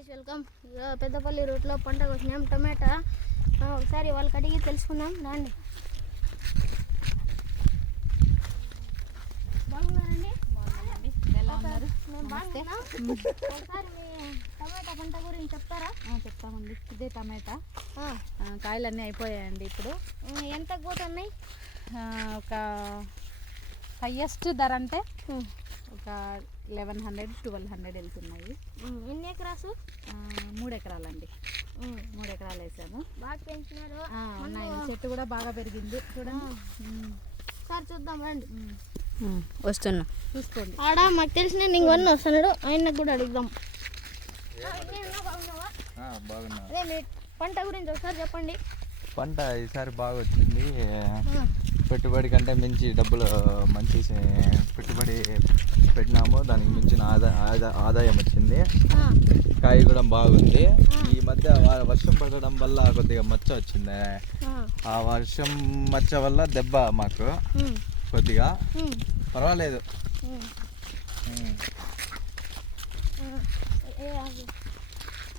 Guys welcome. Peddapalli రూట్లో పంట కోసినాం టమాటా. ఒకసారి వాళ్ళకి అడిగి తెలుసుకుందాం రండి. బాగున్నారండి? ఎలా ఉన్నారు? మేము బాగున్నా. ఒకసారి మీ టమాటా పంట గురించి చెప్తారా? చెప్తామండి. ఇదే టమాటా కాయలన్నీ అయిపోయాయండి. ఇప్పుడు ఎంత పోతున్నాయి? ఒక హైయెస్ట్ ధర అంటే ఒక 1100-1200 వెళ్తున్నాయి. ఎన్ని ఎకరాసు? 3 ఎకరాలండి. 3 ఎకరాలు వేసాము. బాగా పెంచినారు. ఉన్నాయి. చెట్టు కూడా బాగా పెరిగింది చూడండి. సార్ చూద్దాం రండి. వస్తున్నా, చూసుకోండి. ఆడ మాకు తెలిసిన ఇంకొన్ని వస్తున్నాడు, ఆయనకు కూడా అడుగుదాం. అదే మీ పంట గురించి ఒకసారి చెప్పండి. పంట ఈసారి బాగా వచ్చింది. పెట్టుబడి కంటే మించి డబ్బులు మంచి పెట్టుబడి పెట్టినాము, దానికి మించిన ఆదాయం వచ్చింది. కాయ కూడా బాగుంది. ఈ మధ్య వర్షం పడడం వల్ల కొద్దిగా మచ్చ వచ్చింది. ఆ వర్షం మచ్చ వల్ల దెబ్బ మాకు కొద్దిగా పర్వాలేదు.